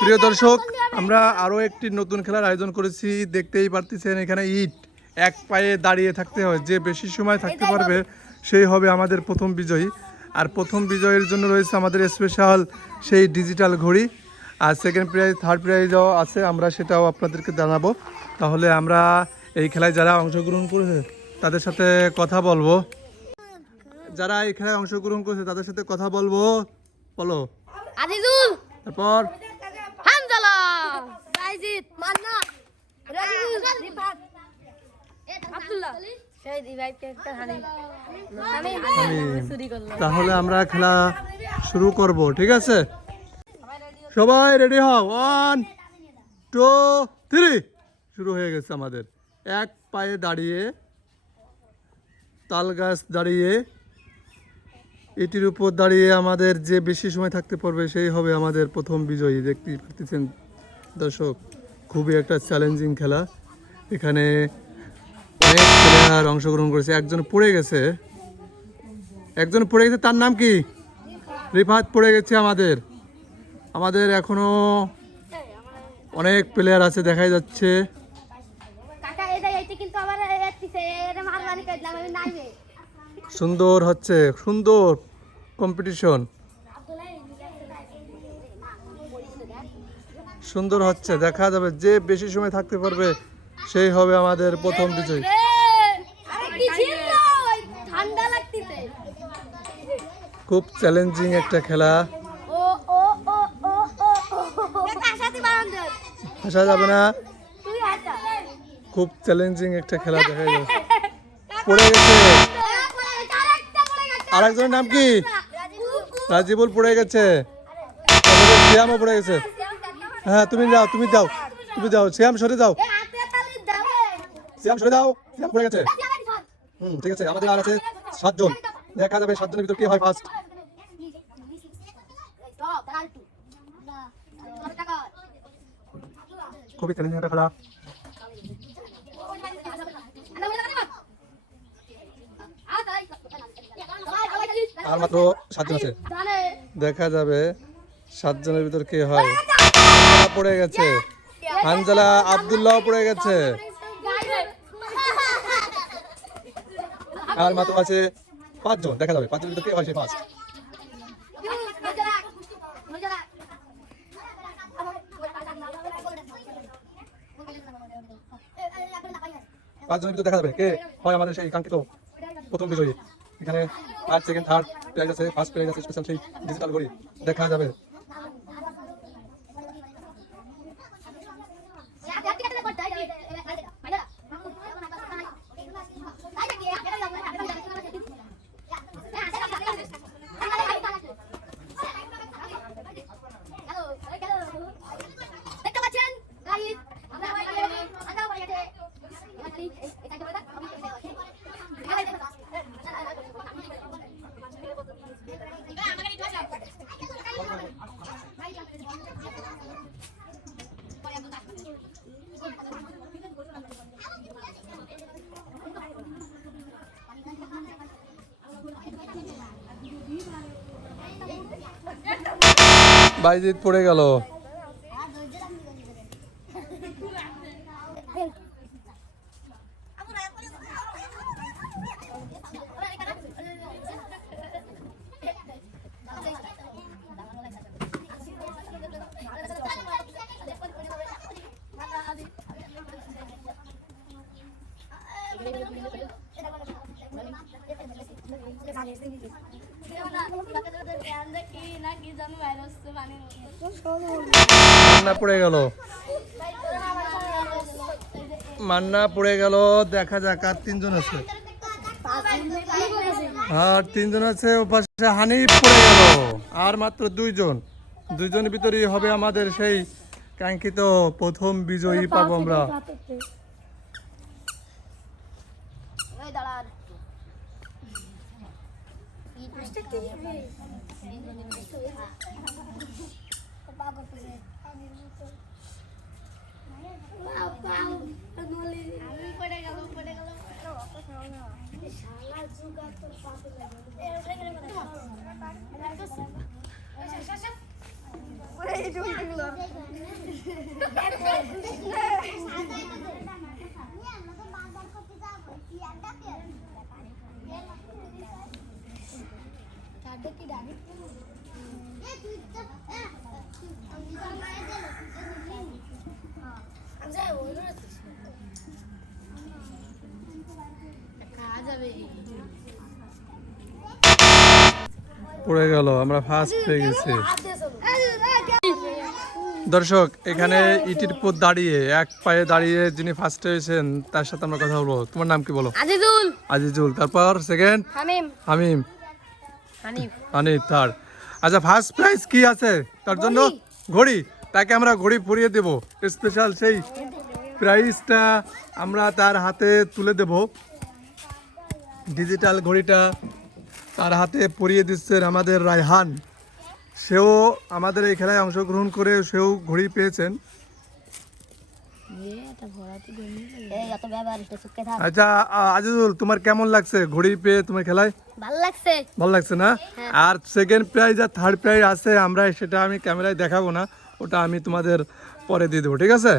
প্রিয় দর্শক, আমরা আরও একটি নতুন খেলার আয়োজন করেছি। দেখতেই পারতেছেন এখানে ইট, এক পায়ে দাঁড়িয়ে থাকতে হয়। যে বেশি সময় থাকতে পারবে সেই হবে আমাদের প্রথম বিজয়ী। আর প্রথম বিজয়ের জন্য রয়েছে আমাদের স্পেশাল সেই ডিজিটাল ঘড়ি। আর সেকেন্ড প্রাইজ, থার্ড প্রাইজও আছে, আমরা সেটাও আপনাদেরকে জানাবো। তাহলে আমরা এই খেলায় যারা অংশগ্রহণ করেছে তাদের সাথে কথা বলবো। যারা এই খেলায় অংশগ্রহণ করেছে তাদের সাথে কথা বলবো। বলো। আজিজুল, তারপর হামজালা, সাইজিদ, মান্না, রাজিবুল, রিফাত, আব্দুল্লাহ, শহীদ ইভাইকে একটা হানি। তাহলে আমরা খেলা শুরু করব, ঠিক আছে? সবাই রেডি হও। 1 2 3 শুরু হয়ে গেছে আমাদের। এক পায়ে দাঁড়িয়ে, তাল গাছ দাঁড়িয়ে, এটির উপর দাঁড়িয়ে আমাদের যে বেশি সময় থাকতে পারবে সেই হবে আমাদের প্রথম বিজয়ী। দেখতেই পাচ্ছেন দর্শক, খুবই একটা চ্যালেঞ্জিং খেলা। এখানে অনেক প্লেয়ার অংশগ্রহণ করেছে। একজন পড়ে গেছে, তার নাম কি? রিফাত পড়ে গেছে। আমাদের এখনো অনেক প্লেয়ার আছে, দেখাই যাচ্ছে। সুন্দর হচ্ছে, সুন্দর কম্পিটিশন, সুন্দর হচ্ছে। দেখা যাবে যে বেশি সময় থাকতে পারবে সেই হবে আমাদের প্রথম বিজয়ী। খুব চ্যালেঞ্জিং একটা খেলা, আসা যাবে না। খুব চ্যালেঞ্জিং একটা খেলা, দেখা যাবে। পড়ে গেছে আরেকজনের নাম কি? রাজিবুল পড়ে গেছে। শ্যামও পড়ে গেছে। হ্যাঁ, তুমি যাও। শ্যাম সরে যাও। শ্যাম পড়ে গেছে। ঠিক আছে, আমাদের আর আছে 7 জন। দেখা যাবে 7 জনের ভিতর কে হয় ফার্স্ট। খুবই চ্যালেঞ্জিং একটা খেলা। আর মাত্র 7 জন আছে। দেখা যাবে 7 জনের ভিতর কে হয়। পড়ে গেছে হানজালা, আব্দুল্লাহ পড়ে গেছে। আর মাত্র আছে 5 জন। দেখা যাবে 5 জনের ভিতর কে হয় সে ফার্স্ট। পাঁচ জনের ভিতর দেখা যাবে কে হয় আমাদের সেই কাঙ্ক্ষিত প্রথম বিজয়ী। এখানে ফার্স্ট, সেকেন্ড, থার্ড প্রাইজ আছে, ফার্স্ট প্রাইজ আছে স্পেশাল সেই ডিজিটাল ঘড়ি। দেখা যাবে। বাইজিৎ পড়ে গেল। মান্না পড়ে গেল। দেখা যাক আর 3 জন আছে। আর 3 জন আছে। ও পাশে হানিফ পড়ে গেল। আর মাত্র 2 জন। 2 জনের ভিতরেই হবে আমাদের সেই কাঙ্ক্ষিত প্রথম বিজয়ী পাবো আমরা। পড়ে গেল, আমরা ফার্স্ট হয়ে গেছি। দর্শক, এখানে ইটির উপর দাঁড়িয়ে এক পায়ে দাঁড়িয়ে যিনি ফার্স্ট হয়েছেন তার সাথে আমরা কথা বলবো। তোমার নাম কি বলো? আজিজুল। আজিজুল। তারপর সেকেন্ড হামিম। হামিম। হানিফ। হানিফ থার্ড। আচ্ছা, ফার্স্ট প্রাইজ কি আছে তার জন্য? ঘড়ি। তাকে আমরা ঘড়ি পরিয়ে দেব। স্পেশাল সেই প্রাইজটা আমরা তার হাতে তুলে দেব। ডিজিটাল ঘড়িটা তার হাতে পরিয়ে দিচ্ছেন আমাদের রায়হান। সেও আমাদের এই খেলায় অংশগ্রহণ করে সেও ঘড়ি পেয়েছেন। আচ্ছা আজিজুল, তোমার কেমন লাগছে ঘড়ি পেয়ে তোমার খেলায়? ভালো লাগছে। ভালো লাগছে না? আর সেকেন্ড প্রাইজ আর থার্ড প্রাইজ আছে, আমরা সেটা আমি ক্যামেরায় দেখাবো না, ওটা আমি তোমাদের পরে দিয়ে দেবো, ঠিক আছে?